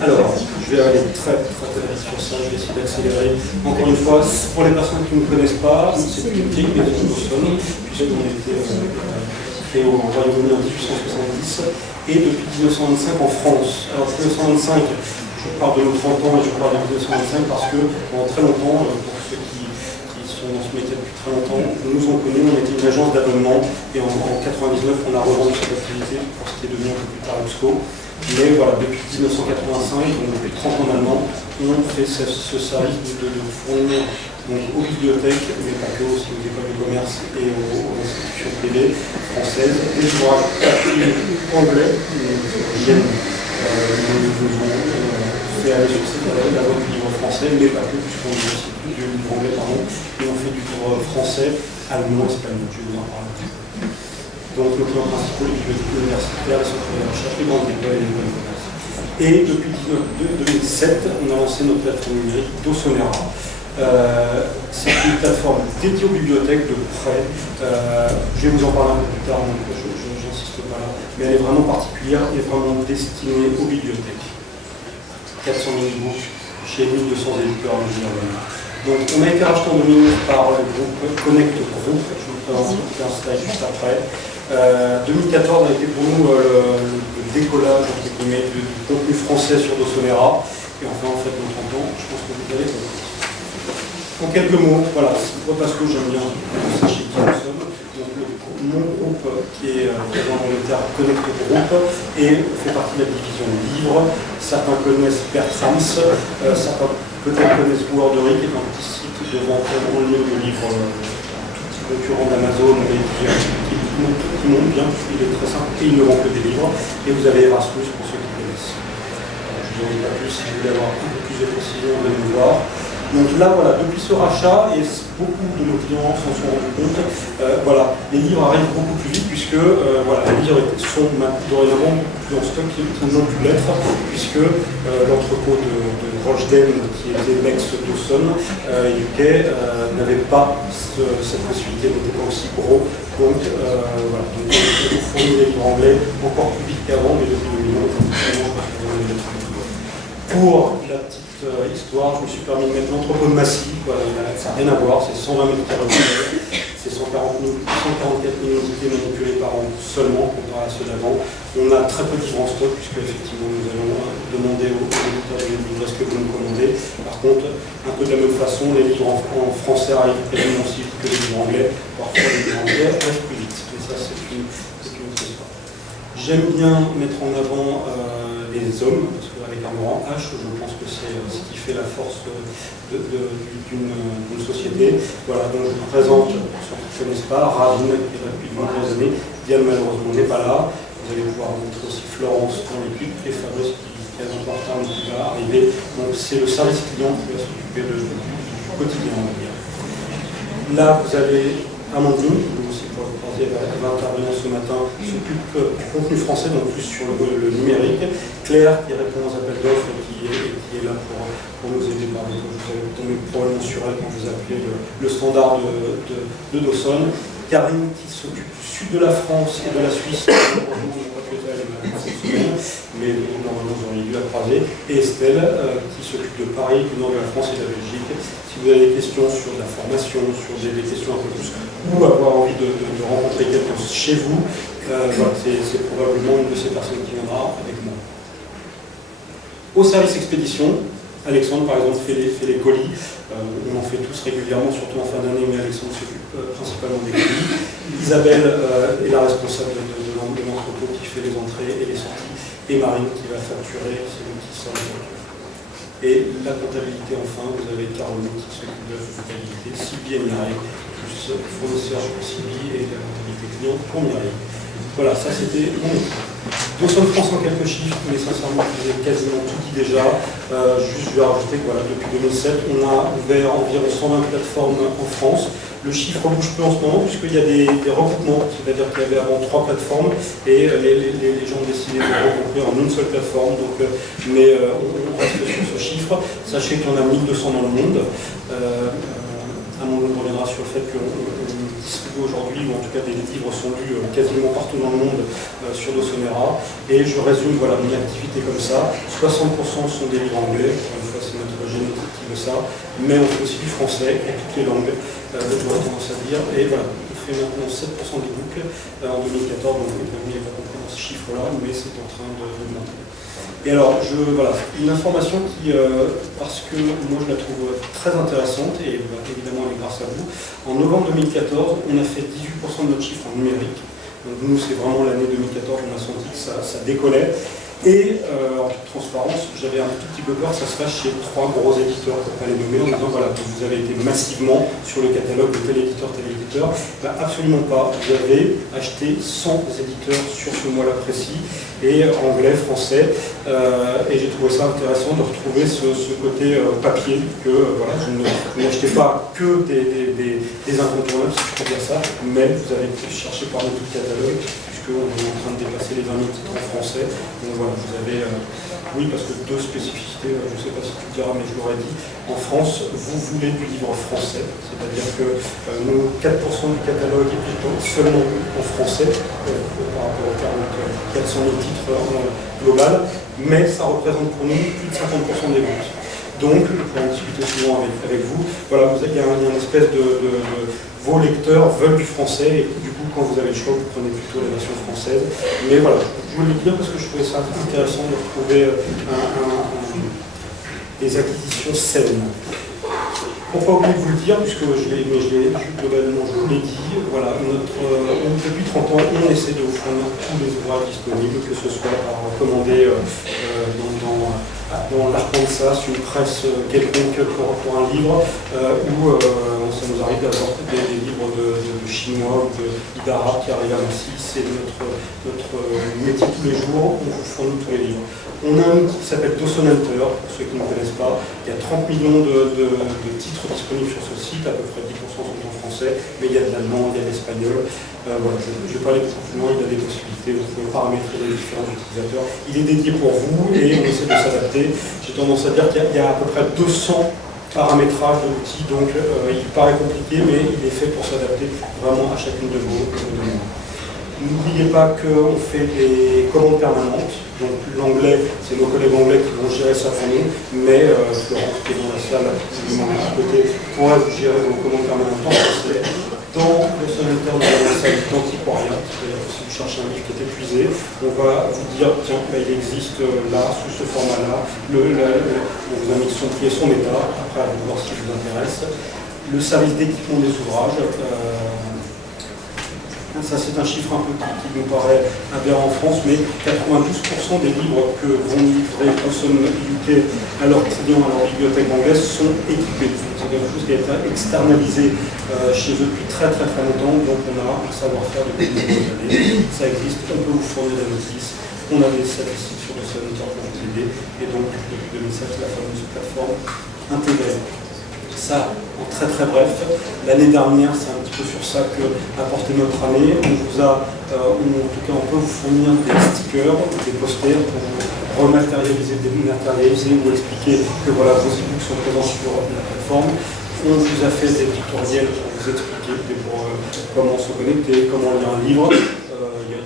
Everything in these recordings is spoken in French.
Alors, je vais aller très vite sur ça, je vais essayer d'accélérer. Encore une fois, pour les personnes qui ne me connaissent pas, c'est une vieille maison d'Auxonne, puisqu'on a été créé au Royaume-Uni en 1870, et depuis 1925 en France. Alors 1925, je parle de nos 30 ans et je parle de 1925 parce que pendant très longtemps, pour ceux qui sont dans ce métier depuis très longtemps, nous nous ont connus, on était une agence d'abonnement, et en 99, on a revendu cette activité pour ce qui est devenu un peu plus tard Usco. Mais voilà, depuis 1985, donc depuis 30 ans maintenant, on fait ce service de fournir donc, aux bibliothèques, mais pas que, aussi aux écoles de commerce et aux institutions privées françaises, des ouvrages papier anglais qui viennent nous ont fait aller sur cette la voie du livre français, mais pas que, puisqu'on dit aussi du livre anglais, pardon, et on fait du livre français, allemand, espagnol, je vais vous en parler. Donc nos clients principaux, les bibliothèques universitaires, les centres de recherche, les grandes écoles et les écoles de commerce. Et depuis 2007, on a lancé notre plateforme numérique Dosonera. C'est une plateforme dédiée aux bibliothèques de près. Je vais vous en parler un peu plus tard, donc je n'insiste pas là. Mais elle est vraiment particulière et vraiment destinée aux bibliothèques. 400 000 books chez 1200 éditeurs mondialement. Donc on a été racheté en 2009 par le groupe Connect Group, je vous présente un slide juste après. 2014 a été pour nous le décollage entre guillemets, du contenu français sur Dosonera. Et enfin, en fait, nos 30 ans, je pense que vous allez comprendre. En quelques mots, voilà, parce que j'aime bien sachez qui nous sommes. Donc, mon groupe qui est présent dans le terme Connect Group et fait partie de la division livre. Certains connaissent Bertrams, certains peut-être connaissent Wordery, qui est un petit site de vente en ligne de livres, tout petit concurrent d'Amazon, mais qui monte bien, il est très simple et il ne vend que des livres. Et vous avez Erasmus pour ceux qui connaissent. Je ne dis pas plus, si vous voulez avoir un peu plus de précision, venez nous voir. Donc là, voilà, depuis ce rachat, et beaucoup de nos clients s'en sont rendus compte, voilà, les livres arrivent beaucoup plus vite puisque voilà, les livres sont dorénavant beaucoup plus en stock qu'ils n'ont pu l'être, puisque l'entrepôt de Rochdale, qui était l'ex-Dawson, UK, n'avait pas cette possibilité, n'était pas aussi gros. Donc voilà, donc, on fournit des livres anglais encore plus vite qu'avant, mais depuis 2011, pour la petite histoire, je me suis permis de mettre l'entrepôt de Massy, ça n'a rien à voir, c'est 120 mètres carrés, c'est 144 000 unités manipulées par an seulement, comparé à ceux d'avant. On a très peu de livres en stock, puisque effectivement nous allons demander aux éditeurs de livres ce que vous nous commandez. Par contre, un peu de la même façon, les livres en français arrivent quasiment aussi vite que les livres anglais, parfois les livres anglais arrivent plus vite, mais ça c'est une autre histoire. J'aime bien mettre en avant les hommes, parce qu'avec un grand H, je pense que c'est ce qui fait la force d'une société. Voilà, donc je vous présente, pour ceux qui ne connaissent pas, Ravine, qui est là depuis de nombreuses années. Diane, malheureusement, n'est pas là. Vous allez pouvoir rencontrer aussi Florence dans l'équipe, et Fabrice, qui est un portable qui va arriver. Donc c'est le service client qui va s'occuper du quotidien, on va dire. Là, vous avez Amandine, elle va intervenir ce matin, s'occupe du contenu français, donc plus sur le numérique. Claire, qui répond aux appels d'offres et qui est là pour nous aider par exemple. Vous avez tombé probablement sur elle quand vous appelez le standard de Dawson. Karine, qui s'occupe du sud de la France et de la Suisse. Mais normalement vous auriez dû la croiser. Et Estelle, qui s'occupe de Paris, du nord de la France et de la Belgique. Si vous avez des questions sur la formation, sur des questions un peu plus, ou avoir envie de rencontrer quelqu'un chez vous, voilà, c'est probablement une de ces personnes qui viendra avec moi. Au service expédition, Alexandre par exemple fait les colis, on en fait tous régulièrement, surtout en fin d'année, mais Alexandre s'occupe principalement des colis. Isabelle est la responsable de l'entrepôt qui fait les entrées et les sorties, et Marine qui va facturer, c'est nous qui sort les factures. Et la comptabilité, enfin, vous avez Caroline qui s'occupe de la comptabilité, Sylvie et Mireille, plus fournisseur pour Sylvie et la comptabilité client pour Mireille. Voilà, ça c'était mon équipe. Dawson France en quelques chiffres, mais sincèrement, je vous ai quasiment tout dit déjà. Juste, je vais rajouter que voilà, depuis 2007, on a ouvert environ 120 plateformes en France. Le chiffre bouge peu en ce moment, puisqu'il y a des regroupements, c'est-à-dire qu'il y avait avant 3 plateformes, et les gens ont décidé de regrouper en une seule plateforme. Donc, mais on reste sur ce chiffre. Sachez qu'il y en a 1200 dans le monde. Amandine reviendra sur le fait qu'on distribue aujourd'hui, ou en tout cas des livres sont lus quasiment partout dans le monde sur Dosonera. Et je résume voilà, mon activité comme ça. 60% sont des livres anglais, encore une fois c'est notre génétique qui veut ça, mais on fait aussi du français et toutes les langues, j'aurais tendance à dire. Et voilà, on fait maintenant 7% des boucles en 2014, donc vous n'avez pas compris dans ce chiffre-là, mais c'est en train d'augmenter. Et alors, voilà, une information qui, parce que moi je la trouve très intéressante, et évidemment elle est grâce à vous, en novembre 2014, on a fait 18% de notre chiffre en numérique. Donc nous, c'est vraiment l'année 2014, on a senti que ça décollait. Et en toute transparence, j'avais un tout petit peu peur que ça se fasse chez 3 gros éditeurs, pour ne pas les nommer, en disant voilà, vous avez été massivement sur le catalogue de tel éditeur, tel éditeur. Ben, absolument pas. Vous avez acheté 100 éditeurs sur ce mois-là précis, et anglais, français. Et j'ai trouvé ça intéressant de retrouver ce côté papier, que voilà, vous n'achetez pas que des incontournables, si je peux dire ça, mais vous allez chercher parmi tout le catalogue, puisqu'on est en train de dépasser les 20 000 titres en français. Donc voilà, vous avez, oui, parce que 2 spécificités, je ne sais pas si tu le diras, mais je l'aurais dit. En France, vous voulez du livre français, c'est-à-dire que nous, 4% du catalogue est seulement en français, par rapport aux 400 000 titres global, mais ça représente pour nous plus de 50% des ventes. Donc, pour en discuter souvent avec vous, voilà, il y a une espèce de vos lecteurs veulent du français, et du coup, quand vous avez le choix, vous prenez plutôt la version française. Mais voilà, je voulais le dire parce que je trouvais ça intéressant de retrouver des acquisitions saines. Pour pas oublier de vous le dire, puisque globalement je vous l'ai dit, voilà, depuis 30 ans, on essaie de vous fournir tous les ouvrages disponibles, que ce soit par commander dans l'Arkansas, une presse quelconque pour un livre, ou ça nous arrive d'avoir des livres de chinois ou d'arabe qui arrivent à Massy. C'est notre métier tous les jours, on vous fournit tous les livres. On a un outil qui s'appelle Dawson Hunter, pour ceux qui ne connaissent pas. Il y a 30 millions de titres disponibles sur ce site, à peu près 10% sont en français, mais il y a de l'allemand, il y a de l'espagnol. Voilà, je ne vais pas aller plus loin, il y a des possibilités, vous pouvez paramétrer les différents utilisateurs. Il est dédié pour vous et on essaie de s'adapter. J'ai tendance à dire qu'il y a à peu près 200 paramétrages de l'outil, donc il paraît compliqué, mais il est fait pour s'adapter vraiment à chacune de vos demandes. N'oubliez pas qu'on fait des commandes permanentes, donc l'anglais, c'est nos collègues anglais qui vont gérer ça pour nous, mais Florence qui est dans la salle, à côté, pourra vous gérer vos commandes permanentes en français. Dans le seul interne, on a la salle d'antiquariat, c'est-à-dire que si vous cherchez un livre qui est épuisé, on va vous dire, tiens, il existe là, sous ce format-là, on vous a mis son prix et son état, après à vous voir si ça vous intéresse. Le service d'équipement des ouvrages, ça c'est un chiffre un peu qui nous paraît aberrant en France, mais 92% des livres que vont livrer Dawson UK à leurs clients, à leur bibliothèque anglaise, sont équipés. C'est quelque chose qui a été externalisé chez eux depuis très longtemps, donc on a un savoir-faire depuis de nombreuses années. Ça existe, on peut vous fournir des notices, on a des statistiques sur Dawson Hunter pour vous aider, et donc depuis 2007, la fameuse plateforme intégrée. Ça, en très bref, l'année dernière, c'est un petit peu sur ça que apporté notre année. On vous a, en tout cas, on peut vous fournir des stickers, des posters pour vous rematérialiser, dématérialiser ou expliquer que voilà, vos e-books sont présents sur la plateforme. On vous a fait des tutoriels pour vous expliquer comment se connecter, comment lire un livre. Il y a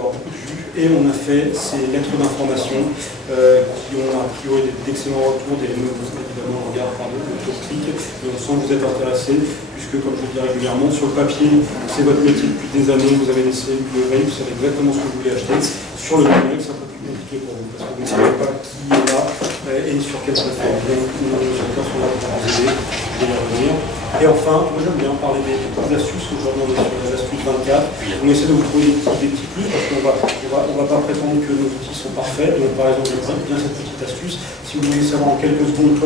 avoir beaucoup de vues. Et on a fait ces lettres d'information qui ont a priori d'excellents retours, évidemment on regarde par le clic, et on sent que vous êtes intéressé, puisque comme je le dis régulièrement, sur le papier, c'est votre métier depuis des années, vous avez laissé le veille, vous savez exactement ce que vous voulez acheter. Sur le numérique, c'est un peu plus compliqué pour vous, parce que vous ne savez pas qui est là et sur quelle plateforme. Donc nos utilisateurs sont là pour vous aider, je vais y revenir. Et enfin, moi j'aime bien parler des petites astuces. Aujourd'hui on est sur les astuces 24. On essaie de vous trouver des petits plus, parce qu'on ne va pas prétendre que nos outils sont parfaits. Donc par exemple, j'aime bien cette petite astuce. Si vous voulez savoir en quelques secondes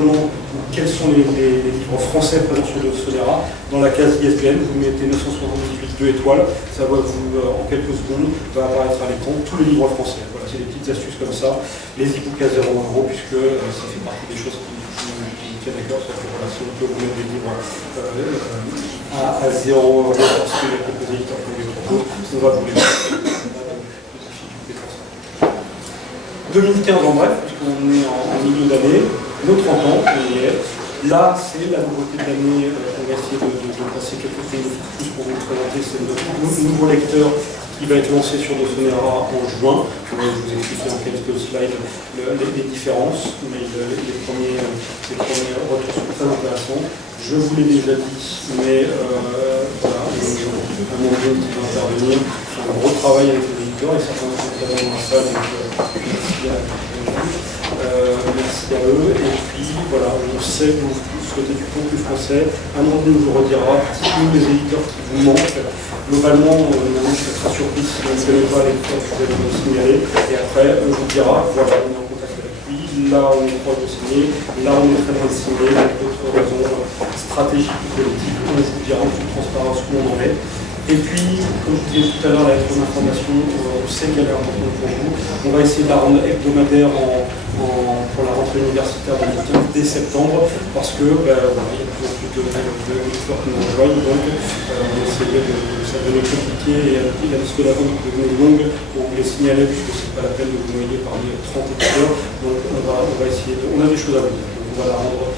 quels sont les livres français présents sur Dosonera, dans la case ISBN, vous mettez 978 2 étoiles, ça va vous, en quelques secondes, va apparaître à l'écran tous les livres français. Voilà, c'est des petites astuces comme ça. Les e-books à 0 €, puisque ça fait partie des choses qui d'accord, c'est que voilà, si on peut vous mettre des livres à 0 €, parce que les quelques éditeurs qui vous les proposent, on va vous les mettre. 2015 en bref, puisqu'on est en milieu d'année, nos 30 ans, on y est. Là, c'est la nouveauté de l'année. On va essayer de passer quelques secondes de plus pour vous présenter. C'est notre nouveau lecteur qui va être lancé sur Dosonera en juin. Je vais vous expliquer en quelques slides les différences, mais les premiers retours sont très intéressants. Je vous l'ai déjà dit, mais voilà, un moment qui va intervenir. C'est un gros travail avec les éditeurs et certains sont très dans la salle, donc merci à eux. Et puis voilà, on sait que vous souhaitez du contenu français. Amandine vous redira, dites-nous les éditeurs qui vous manquent. Globalement, je serais très surpris si on ne connaît pas les éditeurs que vous allez me signaler. Et après, on vous dira, voilà, on est en contact avec lui, là on est proche de signer, là on est très loin de signer, avec d'autres raisons stratégiques ou politiques. On vous dira en toute transparence où on en est. Et puis, comme je vous disais tout à l'heure, la lettre d'information, on sait qu'elle est importante pour vous. On va essayer de la rendre hebdomadaire pour la rentrée universitaire 2015 dès septembre, parce que il y a de plus en plus de lecteurs qui nous rejoignent, donc on essayait ça devenait compliqué et la liste de la vente devenait longue pour vous les signaler, puisque c'est pas la peine de vous noyer parmi 30 éditeurs. Donc on va essayer on a des choses à vous dire, donc on va la rendre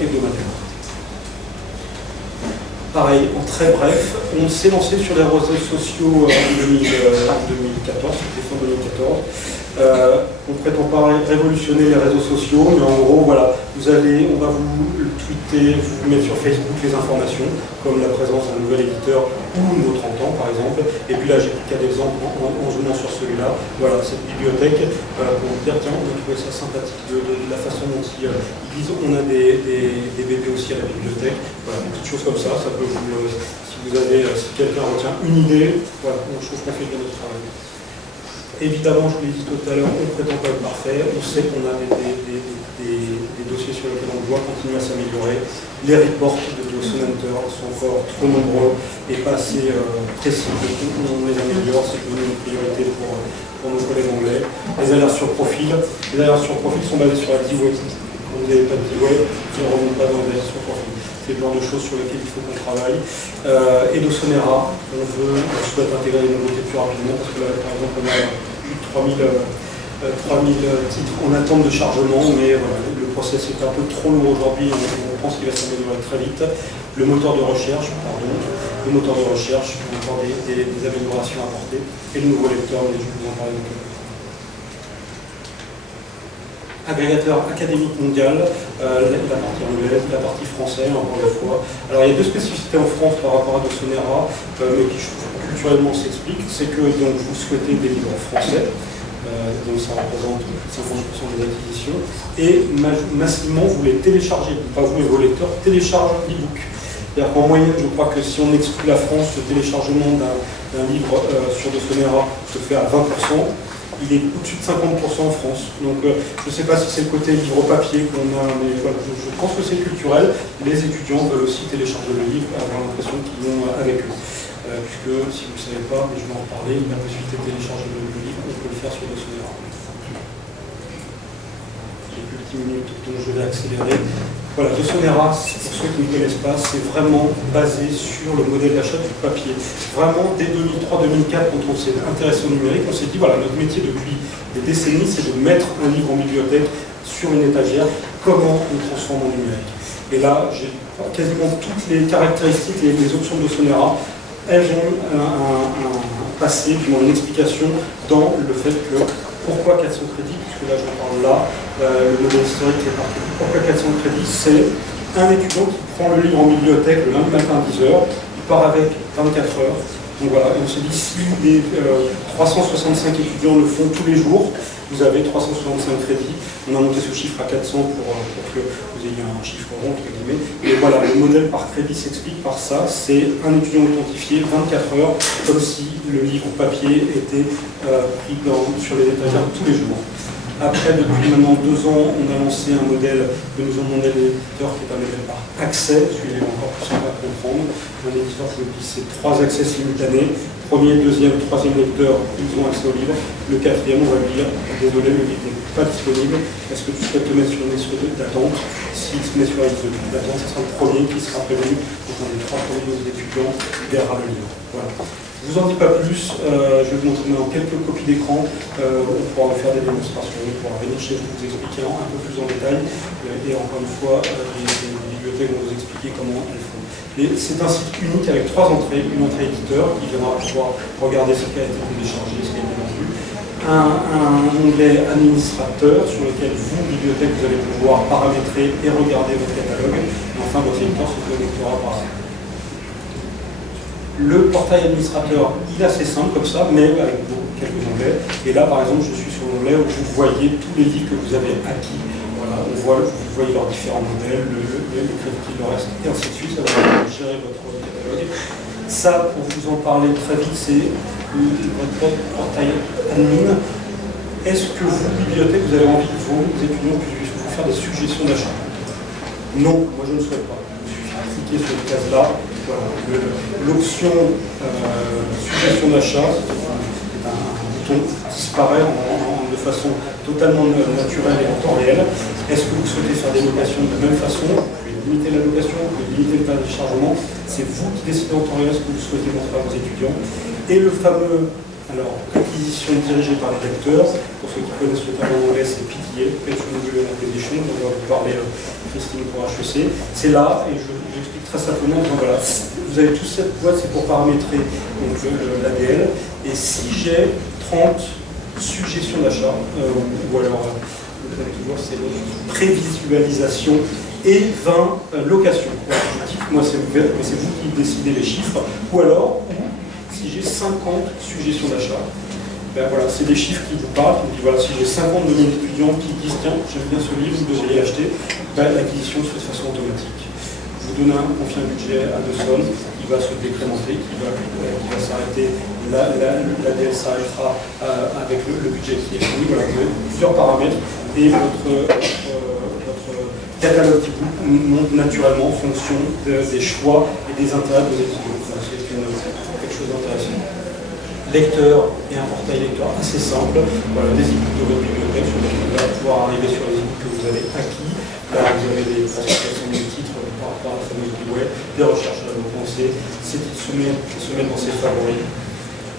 hebdomadaire. Pareil, en très bref, on s'est lancé sur les réseaux sociaux en 2014, c'était fin 2014. On ne prétend pas révolutionner les réseaux sociaux, mais en gros, voilà, on va vous tweeter, vous mettre sur Facebook les informations, comme la présence d'un nouvel éditeur ou nos 30 ans, par exemple. Et puis là, j'ai pris 4 exemples en zoomant sur celui-là. Voilà, cette bibliothèque, pour vous dire, tiens, on a trouvé ça sympathique de la façon dont ils disent. On a des bébés aussi à la bibliothèque. Voilà, des petites choses comme ça. Ça peut vous, si quelqu'un retient une idée, voilà, je trouve qu'on fait bien notre travail. Évidemment, je vous l'ai dit tout à l'heure, on ne prétend pas être parfait. On sait qu'on a des dossiers sur lesquels on doit continuer à s'améliorer. Les reports de Dawson Hunter sont encore trop nombreux et pas assez précis. On les améliore, c'est devenu une priorité pour nos collègues anglais. Les alertes sur profil. Les alertes sur profil sont basées sur la D-Way. Quand vous n'avez pas de D-Way, vous ne remontez pas dans les alertes sur profil. C'est le genre de choses sur lesquelles il faut qu'on travaille. Et Dosonera, on souhaite intégrer les nouveautés plus rapidement, parce que là, par exemple, on a plus de 3000 titres en attente de chargement, mais voilà, le process est un peu trop lourd aujourd'hui, on pense qu'il va s'améliorer très vite. Le moteur de recherche, on a encore des améliorations à apporter, et le nouveau lecteur, mais je vais vous en parler donc. Agrégateur académique mondial, la partie anglaise, la partie française, encore une fois. Alors il y a deux spécificités en France par rapport à Dosonera, mais qui je trouve culturellement s'expliquent. C'est que donc, vous souhaitez des livres français, donc ça représente 50% des acquisitions, et massivement vous les téléchargez, pas vous et vos lecteurs téléchargent l'e-book. C'est-à-dire qu'en moyenne, je crois que si on exclut la France, le téléchargement d'un livre sur Dosonera se fait à 20%. Il est au-dessus de 50% en France. Donc je ne sais pas si c'est le côté livre papier qu'on a, mais voilà, je pense que c'est culturel. Les étudiants veulent aussi télécharger le livre, avoir l'impression qu'ils l'ont avec eux. Puisque, si vous ne savez pas, mais je vais en parler, la possibilité de télécharger le livre, on peut le faire sur Dosonera. J'ai plus de 10 minutes, donc je vais accélérer. Voilà, Dosonera, pour ceux qui ne connaissent pas, c'est vraiment basé sur le modèle d'achat du papier. Vraiment, dès 2003-2004, quand on s'est intéressé au numérique, on s'est dit, voilà, notre métier depuis des décennies, c'est de mettre un livre en bibliothèque sur une étagère, comment on transforme en numérique. Et là, j'ai quasiment toutes les caractéristiques, les options de Dosonera, elles ont un passé, une explication dans le fait que pourquoi 400 crédits, puisque là j'en parle là, le modèle historique est parti. Pourquoi 400 crédits? C'est un étudiant qui prend le livre en bibliothèque le lundi matin à 10h, il part avec 24 heures. Donc voilà, et on se dit si les 365 étudiants le font tous les jours, vous avez 365 crédits. On a monté ce chiffre à 400 pour que vous ayez un chiffre rond, entre guillemets. Et voilà, le modèle par crédit s'explique par ça. C'est un étudiant authentifié, 24 heures, comme si le livre papier était pris sur les étagères tous les jours. Après, depuis maintenant 2 ans, on a lancé un modèle que nous avons demandé à l'éditeur, qui est un modèle par accès, celui-là est encore plus simple à comprendre. Un éditeur qui nous dit c'est 3 accès simultanés. Premier, deuxième, troisième lecteur, ils ont accès au livre. Le quatrième, on va lui dire désolé, le livre n'est pas disponible. Est-ce que tu souhaites te mettre sur une liste d'attente? S'il se met sur la liste d'attente, ce sera le premier qui sera prévenu. Donc, un des 3 premiers étudiants verra le livre. Voilà. Je vous en dis pas plus, je vais vous montrer maintenant quelques copies d'écran, on pourra faire des démonstrations, on pourra venir chez vous expliquer un peu plus en détail, et encore une fois, les bibliothèques vont vous expliquer comment elles font. C'est un site unique avec 3 entrées, une entrée éditeur qui viendra pouvoir regarder ce qui a été téléchargé, ce qui a été vendu, un onglet administrateur sur lequel vous, bibliothèque, vous allez pouvoir paramétrer et regarder votre catalogue, et enfin votre éditeur se connectera par là. Le portail administrateur, il est assez simple comme ça, mais avec quelques onglets. Et là, par exemple, je suis sur l'onglet où vous voyez tous les livres que vous avez acquis. Voilà, vous voyez leurs différents modèles, les crédits qui leur restent, et ainsi de suite. Ça va gérer votre catalogue. Ça, pour vous en parler très vite, c'est votre portail admin. Est-ce que vous, bibliothèque, vous avez envie que vos étudiants puissent vous faire des suggestions d'achat? Non, moi je ne souhaite pas. Il suffit de cliquer sur cette case-là. Voilà. L'option suggestion d'achat, un bouton disparaît de façon totalement naturelle et en temps réel. Est-ce que vous souhaitez faire des locations de la même façon? Vous pouvez limiter la location, vous pouvez limiter le téléchargement. C'est vous qui décidez en temps réel ce que vous souhaitez montrer à vos étudiants. Et le fameux acquisition dirigée par les lecteurs, pour ceux qui connaissent le terme en anglais, c'est PTA, Patron Driven Acquisition, on va vous parler Christine pour HEC. C'est là, et j'explique très simplement, donc voilà, vous avez toute cette boîte, c'est pour paramétrer l'ADL, et si j'ai 30 suggestions d'achat, ou alors, toujours, c'est prévisualisation, et 20 locations. Moi, c'est vous qui décidez les chiffres, ou alors, si j'ai 50 suggestions d'achat, ben voilà, c'est des chiffres qui vous parlent. Qui disent, voilà, si j'ai 50 de mes étudiants qui disent tiens, j'aime bien ce livre, vous devriez l'acheter, ben, l'acquisition se fait de façon automatique. Je vous donne on fait un budget à 2 sommes, qui va se décrémenter, qui va s'arrêter, l'ADL s'arrêtera avec le budget qui est fini. Voilà, vous avez plusieurs paramètres et votre catalogue d'e-book monte naturellement en fonction des choix et des intérêts de vos étudiants. C'est quelque chose d'intéressant. Lecteur et un portail lecteur assez simple. Voilà, des e-books de votre bibliothèque sur lesquels vous allez pouvoir arriver sur les e-books que vous avez acquis. Là, vous avez des classifications de titres par rapport à la fameuse web, des recherches à vos pensées, ces titres se mettent dans ses favoris.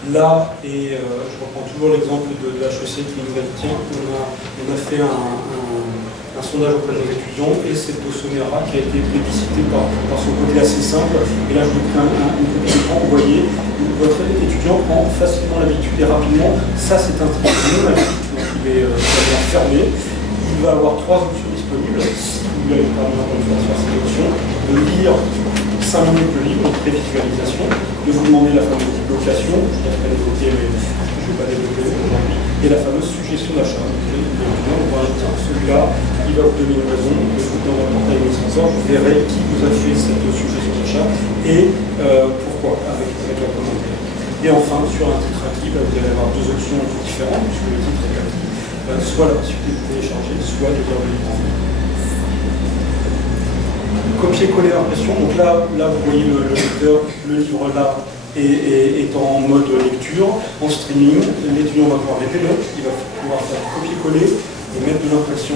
Là, et je reprends toujours l'exemple de HEC qui nous a dit tiens, on a fait un sondage auprès de nos étudiants et c'est au sommaire qui a été plébiscité par son côté assez simple. Et là, je vous crée une copie d'écran. Vous voyez, votre étudiant prend facilement l'habitude et rapidement. Ça, c'est un titre non actif, donc il est fermé. Il va avoir 3 options disponibles. Si vous lui avez permis encore une fois de faire cette option, de lire 5 minutes le livre, donc prévisualisation, de vous demander la fameuse location, je ne vais pas l'évoquer, mais je ne vais pas développer aujourd'hui, et la fameuse suggestion d'achat. Celui-là, il va vous donner une raison, dans votre portail administrateur, vous verrez qui vous a fait cette suggestion d'achat et pourquoi, avec la commentaire. Et enfin, sur un titre acquis, vous allez avoir 2 options différentes, puisque le titre est acquis, soit la possibilité de télécharger, soit de lire le livre en ligne. Copier-coller impression, donc là vous voyez le lecteur, le livre là est en mode lecture, en streaming, l'étudiant va pouvoir mettre des notes, il va pouvoir faire copier-coller et mettre de l'impression,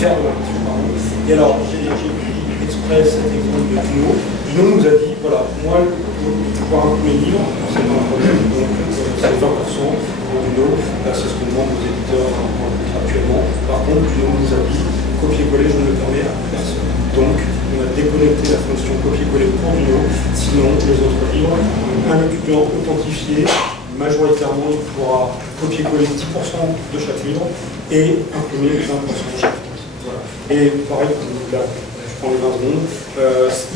faire de l'impression, pardon. Et alors j'ai pris exprès cet exemple de Duno. Duno nous a dit, voilà, moi pour pouvoir imprimer mes livres, c'est pas un problème, donc c'est 20% pour Duno, c'est ce que demandent nos éditeurs actuellement. Par contre, Duno nous a dit, copier-coller, je ne le permets à personne. Donc, on a déconnecté la fonction copier-coller pour Duno, sinon les autres livres, un étudiant authentifié, majoritairement il pourra copier-coller 10% de chaque livre et imprimer 20% de chaque livre. Voilà. Et pareil, là, je prends les 20 secondes,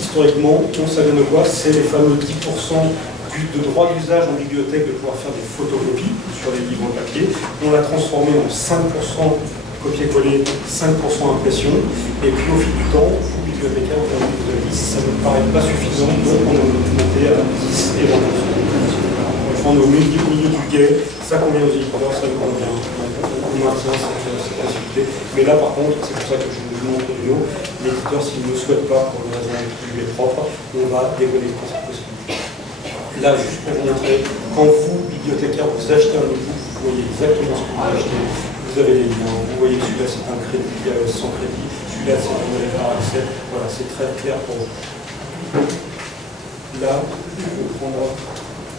historiquement, on savait de quoi, c'est les fameux 10% de droit d'usage en bibliothèque de pouvoir faire des photocopies sur les livres papier. On l'a transformé en 5% copier-coller, 5% impression, et puis au fil du temps, vous, bibliothécaire, vous avez dit, ça ne me paraît pas suffisant, donc on a monté à 10 et 20%. On est au milieu du guet, ça convient aux éditeurs, ça nous convient, on maintient cette possibilité. Mais là par contre, c'est pour ça que je vous montre Duno, l'éditeur s'il ne souhaite pas, pour une raison qui lui est propre, on va déconnecter cette possibilité. Là, juste pour vous montrer, quand vous, bibliothécaire, vous achetez un e-book, vous voyez exactement ce que vous achetez. Vous avez les liens, vous voyez celui-là c'est un crédit sans crédit, celui-là c'est un modèle par accès, voilà, c'est très clair pour vous. Là, je vais prendre,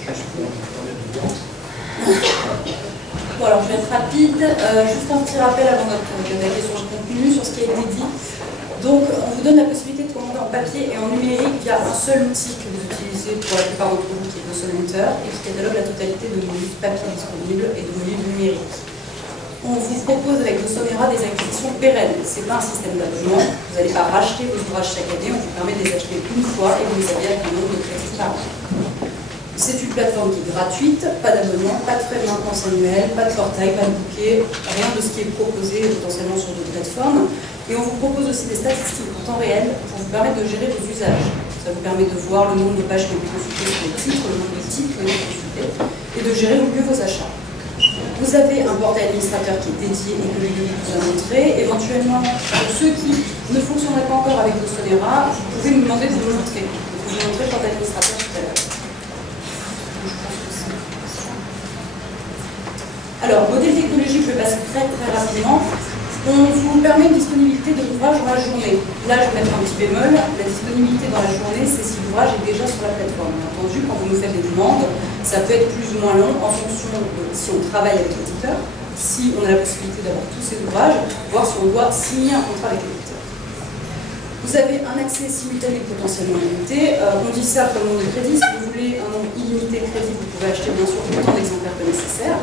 je Bon, alors je vais être rapide. Juste un petit rappel avant d'attaquer sur le contenu, sur ce qui a été dit. Donc, on vous donne la possibilité de commander en papier et en numérique via un seul outil que vous utilisez pour la plupart d'entre vous, qui est Dosso Hunter, et qui catalogue la totalité de vos livres papier disponibles et de vos livres numériques. On vous propose avec Dossonera des acquisitions pérennes. Ce n'est pas un système d'abonnement. Vous n'allez pas racheter vos ouvrages chaque année. On vous permet de les acheter une fois et vous les avez à un nombre de crédits par an. C'est une plateforme qui est gratuite, pas d'abonnement, pas de frais de maintenance annuel, pas de portail, pas de bouquet, rien de ce qui est proposé potentiellement sur d'autres plateformes. Et on vous propose aussi des statistiques en temps réel pour vous permettre de gérer vos usages. Ça vous permet de voir le nombre de pages qui ont été consultées sur les titres, le nombre de titres qui ont été consultés, et de gérer au mieux vos achats. Vous avez un portail administrateur qui est dédié et que Ludovic vous a montré. Éventuellement, pour ceux qui ne fonctionneraient pas encore avec Dossonera, vous pouvez nous demander de vous le montrer. Je vais vous montrer le portail administrateur tout à l'heure. Alors, modèle technologique, je vais passer très rapidement. On vous permet une disponibilité de l'ouvrage dans la journée. Là, je vais mettre un petit bémol. La disponibilité dans la journée, c'est si l'ouvrage est déjà sur la plateforme. Bien entendu, quand vous nous faites des demandes, ça peut être plus ou moins long en fonction de si on travaille avec l'éditeur, si on a la possibilité d'avoir tous ces ouvrages, voir si on doit signer un contrat avec l'éditeur. Vous avez un accès simultané potentiellement limité. On dit ça pour le nombre de crédits. Si vous voulez un nombre illimité de crédits, vous pouvez acheter bien sûr autant d'exemplaires que nécessaire.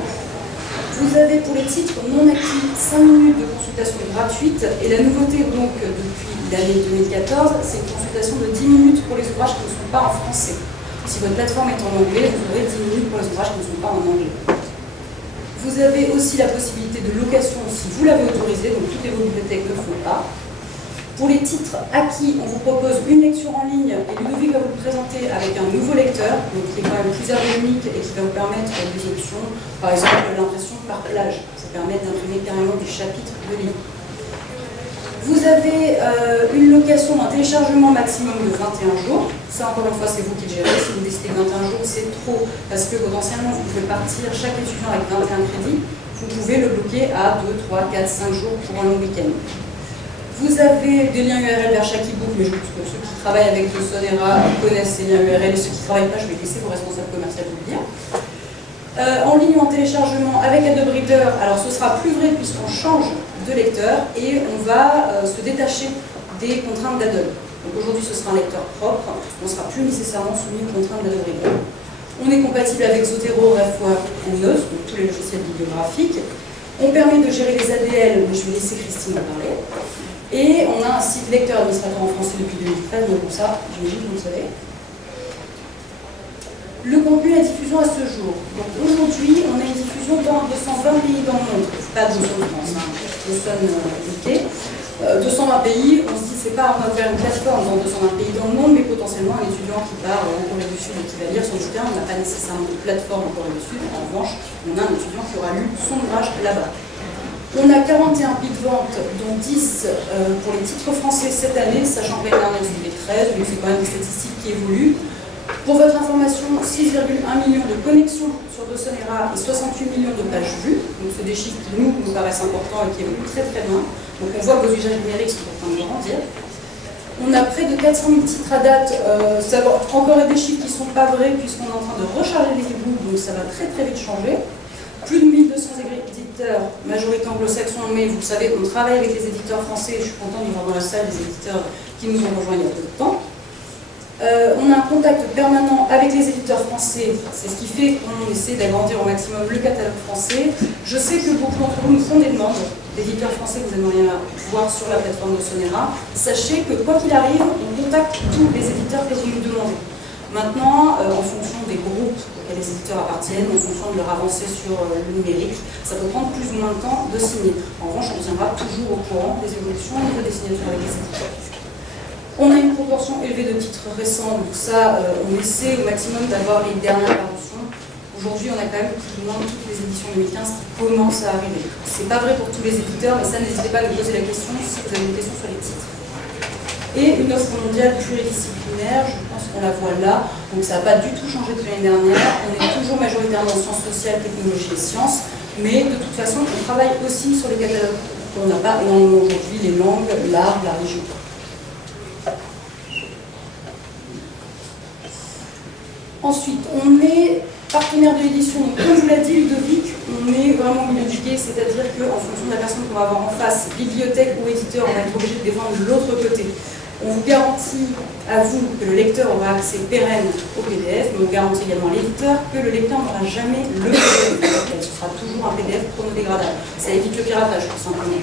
Vous avez pour les titres non acquis 5 minutes de consultation gratuite et la nouveauté donc depuis l'année 2014, c'est une consultation de 10 minutes pour les ouvrages qui ne sont pas en français. Si votre plateforme est en anglais, vous aurez 10 minutes pour les ouvrages qui ne sont pas en anglais. Vous avez aussi la possibilité de location si vous l'avez autorisé, donc toutes les bibliothèques ne le font pas. Pour les titres acquis, on vous propose une lecture en ligne et Ludovic va vous le présenter avec un nouveau lecteur, donc qui est quand même plus ergonomique et qui va vous permettre des options, par exemple l'impression par plage. Ça permet d'imprimer carrément des chapitres de livres. Vous avez une location d'un téléchargement maximum de 21 jours. Ça, encore une fois, c'est vous qui le gérez. Si vous décidez que 21 jours, c'est trop, parce que potentiellement, vous pouvez partir chaque étudiant avec 21 crédits. Vous pouvez le bloquer à 2, 3, 4, 5 jours pour un long week-end. Vous avez des liens URL vers chaque e-book, mais je pense que ceux qui travaillent avec Dossonera connaissent ces liens URL et ceux qui ne travaillent pas, je vais laisser vos responsables commerciaux vous le dire. En ligne ou en téléchargement avec Adobe Reader, alors ce sera plus vrai puisqu'on change de lecteur et on va se détacher des contraintes d'Adobe. Donc aujourd'hui ce sera un lecteur propre, on ne sera plus nécessairement soumis aux contraintes d'Adobe Reader. On est compatible avec Zotero, RefWorks ou Nose, donc tous les logiciels bibliographiques. On permet de gérer les ADL, mais je vais laisser Christine en parler. Et on a un site lecteur administrateur en français depuis 2013, donc ça, j'imagine que vous le savez. Le contenu et la diffusion à ce jour. Donc aujourd'hui, on a une diffusion dans 220 pays dans le monde. Pas 200 en France, hein, 200 UK. 220 pays, on se dit, c'est pas, on va faire une plateforme dans 220 pays dans le monde, mais potentiellement un étudiant qui part en Corée du Sud et qui va lire son bouquin, on n'a pas nécessairement de plateforme en Corée du Sud. En revanche, on a un étudiant qui aura lu son ouvrage là-bas. On a 41 pics de vente, dont 10 pour les titres français cette année, sachant que l'année dernière c'était 13, donc c'est quand même des statistiques qui évoluent. Pour votre information, 6,1 millions de connexions sur Dossonera et 68 millions de pages vues. Donc c'est des chiffres qui nous paraissent importants et qui évoluent très bien. Donc on voit que vos usages numériques sont en train de grandir. On a près de 400 000 titres à date. Ça va encore être des chiffres qui ne sont pas vrais puisqu'on est en train de recharger les e-books, donc ça va très vite changer. Plus de 1200 éditeurs, majorité anglo-saxons, mais vous le savez, on travaille avec les éditeurs français. Je suis contente de voir dans la salle des éditeurs qui nous ont rejoints il y a peu de temps. On a un contact permanent avec les éditeurs français, c'est ce qui fait qu'on essaie d'agrandir au maximum le catalogue français. Je sais que beaucoup d'entre vous nous font des demandes d'éditeurs français que vous aimeriez voir sur la plateforme Dossonera. Sachez que quoi qu'il arrive, on contacte tous les éditeurs que vous nous demandez. Maintenant, en fonction des groupes auxquels les éditeurs appartiennent, en fonction de leur avancée sur le numérique, ça peut prendre plus ou moins de temps de signer. En revanche, on tiendra toujours au courant des évolutions au niveau des signatures avec les éditeurs. On a une proportion élevée de titres récents, donc ça, on essaie au maximum d'avoir les dernières parutions. Aujourd'hui, on a quand même plus ou moins toutes les éditions 2015 qui commencent à arriver. C'est pas vrai pour tous les éditeurs, mais ça, n'hésitez pas à nous poser la question si vous avez une question sur les titres. Et une offre mondiale pluridisciplinaire, je pense qu'on la voit là, donc ça n'a pas du tout changé depuis l'année dernière. On est toujours majoritairement en sciences sociales, technologies et sciences, mais de toute façon, on travaille aussi sur les catalogues qu'on n'a pas énormément aujourd'hui, les langues, l'art, la région. Ensuite, on est Partenaire de l'édition, comme vous l'a dit Ludovic, on est vraiment au milieu du guet, c'est-à-dire qu'en fonction de la personne qu'on va avoir en face, bibliothèque ou éditeur, on va être obligé de défendre l'autre côté. On vous garantit à vous que le lecteur aura accès pérenne au PDF, mais on garantit également à l'éditeur que le lecteur n'aura jamais le PDF. Ce sera toujours un PDF chronodégradable. Ça évite le piratage, tout simplement.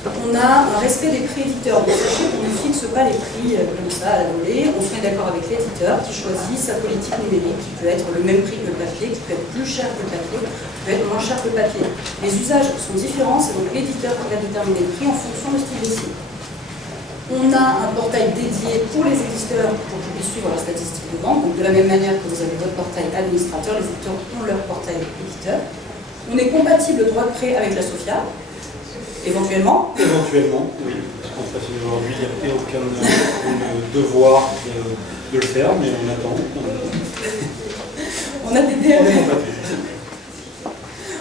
On a un respect des prix éditeurs. Donc sachez qu'on ne fixe pas les prix comme ça à la volée. On se met d'accord avec l'éditeur qui choisit sa politique numérique, qui peut être le même prix que le papier, qui peut être plus cher que le papier, qui peut être moins cher que le papier. Les usages sont différents, c'est donc l'éditeur qui va déterminer le prix en fonction de ce qu'il décide. On a un portail dédié pour les éditeurs pour qu'ils puissent suivre la statistique de vente. Donc de la même manière que vous avez votre portail administrateur, les éditeurs ont leur portail éditeur. On est compatible droit de prêt avec la SOFIA, éventuellement. Éventuellement, oui. Parce qu'en fait, aujourd'hui, il n'y a aucun devoir de le faire, mais on attend. On a des DRM.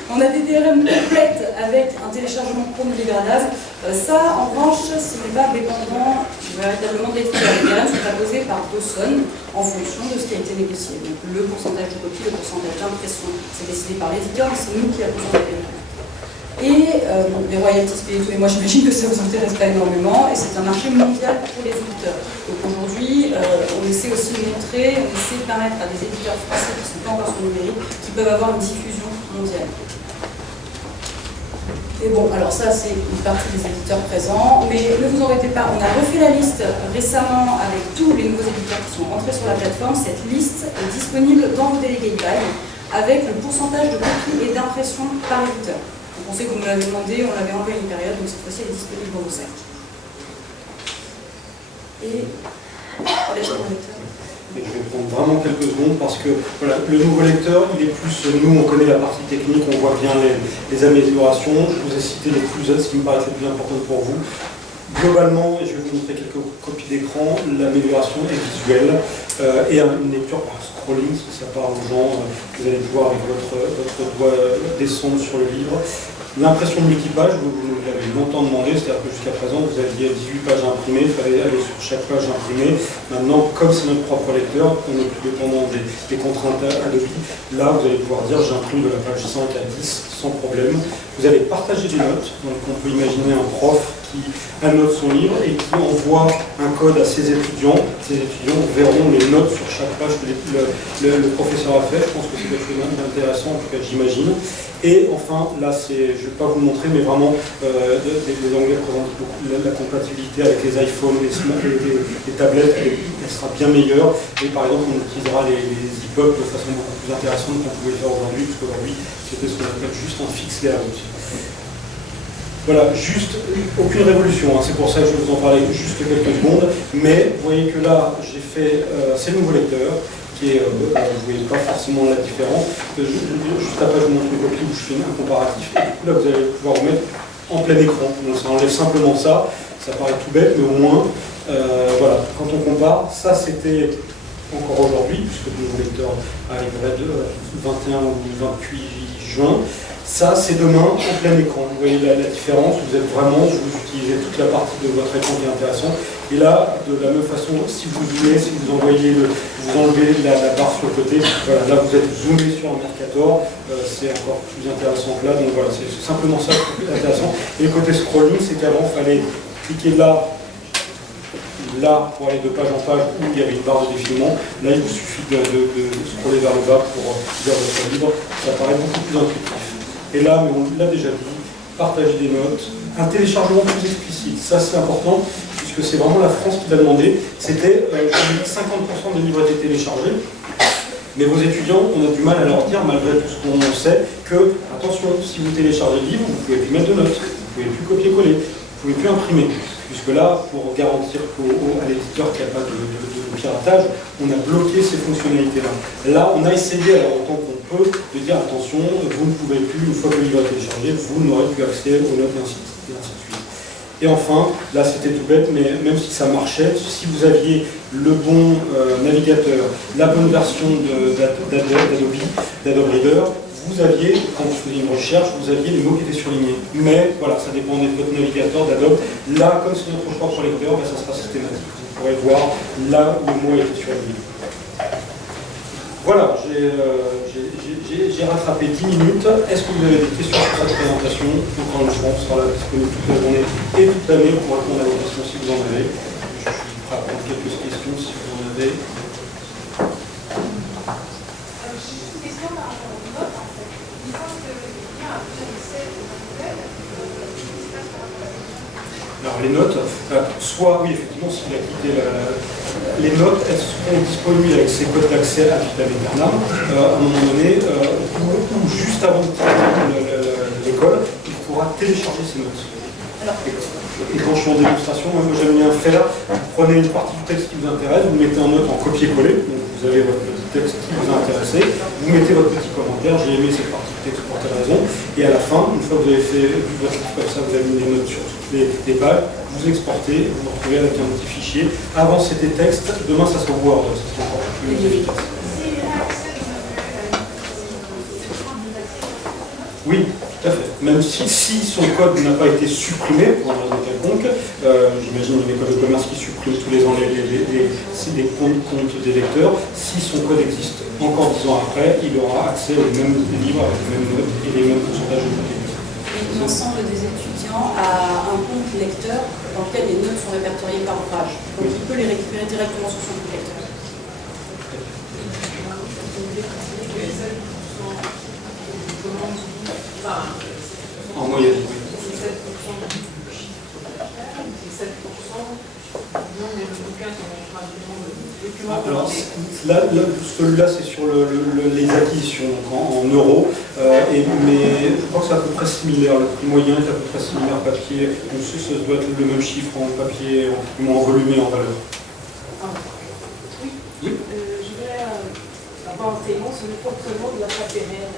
On a des DRM complètes avec un téléchargement chronodégradable. Ça, en revanche, ce n'est pas dépendant véritablement des éditeurs. Les DRM sont imposés par Dawson en fonction de ce qui a été négocié. Donc le pourcentage de copie, le pourcentage d'impression, c'est décidé par l'éditeur, mais c'est nous qui avons les DRM. Et les royalties payées tous les mois, j'imagine que ça ne vous intéresse pas énormément, et c'est un marché mondial pour les éditeurs. Donc aujourd'hui, on essaie aussi de montrer, on essaie de permettre à des éditeurs français qui ne sont pas encore sur le numérique, qui peuvent avoir une diffusion mondiale. Et bon, alors ça c'est une partie des éditeurs présents, mais ne vous embêtez pas, on a refait la liste récemment avec tous les nouveaux éditeurs qui sont rentrés sur la plateforme. Cette liste est disponible dans vos délégués guide avec le pourcentage de copies et d'impression par éditeur. Donc on sait que vous me l'avez demandé, on l'avait enlevé à une période, donc cette fois-ci elle est disponible dans vos sacs. Et je vais prendre vraiment quelques secondes parce que voilà, le nouveau lecteur, il est plus, nous on connaît la partie technique, on voit bien les améliorations, je vous ai cité les plus, ce qui me paraît le plus important pour vous. Globalement, et je vais vous montrer quelques copies d'écran, l'amélioration est visuelle et une lecture par scrolling, si ça parle aux gens, vous allez pouvoir avec votre doigt descendre sur le livre. L'impression de multipage, vous l'avez longtemps demandé, c'est-à-dire que jusqu'à présent, vous aviez 18 pages imprimées, il fallait aller sur chaque page imprimée. Maintenant, comme c'est notre propre lecteur, on est plus dépendant des contraintes Adobe. Là, vous allez pouvoir dire, j'imprime de la page 5 à 10 sans problème. Vous allez partager des notes, donc on peut imaginer un prof qui annote son livre et qui envoie un code à ses étudiants. Ces étudiants verront les notes sur chaque page que le professeur a fait. Je pense que c'est quelque chose d'intéressant, en tout cas j'imagine. Et enfin, là, je ne vais pas vous le montrer, mais vraiment, les Anglais présentent beaucoup la compatibilité avec les iPhones, les tablettes, elle sera bien meilleure. Et par exemple, on utilisera les EPUB de façon beaucoup plus intéressante qu'on pouvait le faire aujourd'hui, parce qu'aujourd'hui, c'était ce qu'on appelle juste un fixe layout. Voilà, juste aucune révolution, hein. C'est pour ça que je vais vous en parler juste quelques secondes, mais vous voyez que là, j'ai fait ces nouveaux lecteurs, qui est, vous ne voyez pas forcément la différence. Juste après, je vous montre une copie où je fais un comparatif, et du coup là, vous allez pouvoir vous mettre en plein écran. Donc ça enlève simplement ça paraît tout bête, mais au moins, voilà, quand on compare, ça c'était encore aujourd'hui, puisque le nouveau lecteur arriverait de 21 ou 28 juin. Ça, c'est demain en plein écran. Vous voyez la différence, vous êtes vraiment, vous utilisez toute la partie de votre écran qui est intéressante. Et là, de la même façon, si vous zoomez, si vous envoyez vous enlevez la barre sur le côté, voilà, là vous êtes zoomé sur un Mercator, c'est encore plus intéressant que là. Donc voilà, c'est simplement ça qui est plus intéressant. Et le côté scrolling, c'est qu'avant, il fallait cliquer là pour aller de page en page où il y avait une barre de défilement. Là, il vous suffit de scroller vers le bas pour lire votre livre. Ça paraît beaucoup plus intuitif. Et là, mais on l'a déjà dit, partager des notes, un téléchargement plus explicite. Ça, c'est important, puisque c'est vraiment la France qui l'a demandé. C'était, 50% des livres étaient téléchargés. Mais vos étudiants, on a du mal à leur dire, malgré tout ce qu'on sait, que, attention, si vous téléchargez le livre, vous ne pouvez plus mettre de notes, vous ne pouvez plus copier-coller, vous ne pouvez plus imprimer. Puisque là, pour garantir à l'éditeur qu'il n'y a pas de piratage, on a bloqué ces fonctionnalités-là. Là, on a essayé, alors autant qu'on peut, de dire attention, vous ne pouvez plus, une fois que le livre est téléchargé, vous n'aurez plus accès aux notes et ainsi de suite. Et enfin, là c'était tout bête, mais même si ça marchait, si vous aviez le bon navigateur, la bonne version d'Adobe Reader, vous aviez, quand vous faisiez une recherche, vous aviez les mots qui étaient surlignés. Mais voilà, ça dépendait de votre navigateur d'Adobe. Là, comme c'est notre propre lecteur, ben, ça sera systématique. Vous pourrez voir là où le mot a été surligné. Voilà, j'ai J'ai rattrapé 10 minutes. Est-ce que vous avez des questions sur cette présentation? Encore une fois, on sera là disponible toute la journée et toute l'année pour répondre à vos questions si vous en avez. Je suis prêt à prendre quelques questions si vous en avez. Alors les notes, soit oui effectivement s'il a quitté les notes, elles seront disponibles avec ses codes d'accès à Vital Aeternam à un moment donné, ou juste avant de quitter l'école, il pourra télécharger ses notes. Et quand je suis en démonstration, moi j'aime bien faire, vous prenez une partie du texte qui vous intéresse, vous mettez en note en copier-coller, donc vous avez votre petit texte qui vous a intéressé, vous mettez votre petit commentaire, j'ai aimé cette partie du texte pour telle raison, et à la fin, une fois que vous avez fait votre livre comme ça, vous avez mis des notes sur toutes les pages, vous exportez, vous vous retrouvez avec un petit fichier. Avant c'était texte, demain ça sera Word, ça sera encore plus efficace. Oui, tout à fait. Même si son code n'a pas été supprimé pour un raison quelconque, j'imagine une école de commerce qui supprime tous les ans les comptes des lecteurs, si son code existe encore 10 ans après, il aura accès aux mêmes livres avec les mêmes notes et les mêmes pourcentages de copies. L'ensemble des étudiants a un compte lecteur dans lequel les notes sont répertoriées par ouvrage. Donc il peut les récupérer directement sur son compte lecteur. En moyenne, oui. Alors là, celui-là c'est sur les acquisitions en euros, mais je crois que c'est à peu près similaire. Le prix moyen est à peu près similaire papier, donc ça doit être le même chiffre en papier, en volume et en valeur. Oui. Oui. Je voudrais avoir un témoin sur le fonctionnement de l'achat pérenne.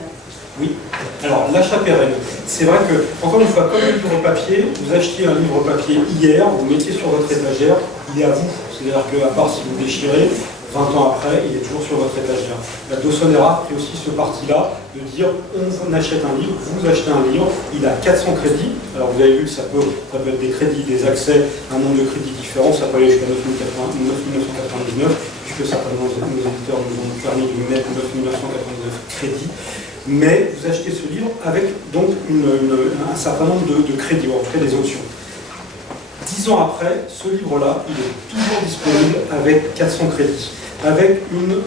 Oui, alors l'achat pérenne, c'est vrai que, encore une fois, comme le livre papier, vous achetiez un livre papier hier, vous le mettiez sur votre étagère, il est à vous. C'est-à-dire qu'à part si vous déchirez, 20 ans après, il est toujours sur votre étagère. La Dawson-Era a pris aussi ce parti-là de dire on achète un livre, vous achetez un livre, il a 400 crédits. Alors vous avez vu que ça peut être des crédits, des accès, un nombre de crédits différents, ça peut aller jusqu'à 9.999, puisque certainement nos éditeurs nous ont permis de mettre 9.999 crédits. Mais vous achetez ce livre avec donc un certain nombre de crédits, ou en tout cas des options. 10 ans après, ce livre-là, il est toujours disponible avec 400 crédits, avec une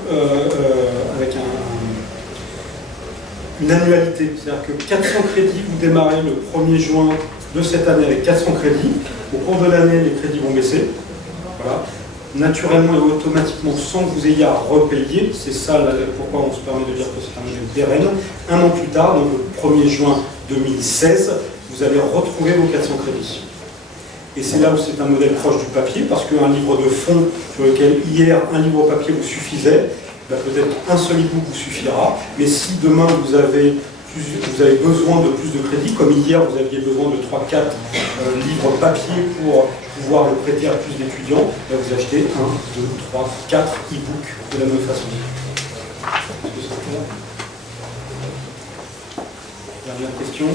annualité. C'est-à-dire que 400 crédits, vous démarrez le 1er juin de cette année avec 400 crédits. Au cours de l'année, les crédits vont baisser. Voilà. Naturellement et automatiquement, sans que vous ayez à repayer, c'est ça pourquoi on se permet de dire que c'est un modèle pérenne. Un an plus tard, donc le 1er juin 2016, vous allez retrouver vos 400 crédits. Et c'est là où c'est un modèle proche du papier, parce qu'un livre de fond sur lequel hier un livre papier vous suffisait, peut-être un seul e-book vous suffira, mais si demain vous avez besoin de plus de crédits, comme hier vous aviez besoin de 3-4 livres papier pour pouvoir le prêter à plus d'étudiants, vous achetez 1, 2, 3, 4 e-books de la même façon. Est-ce que c'est clair? Dernière question.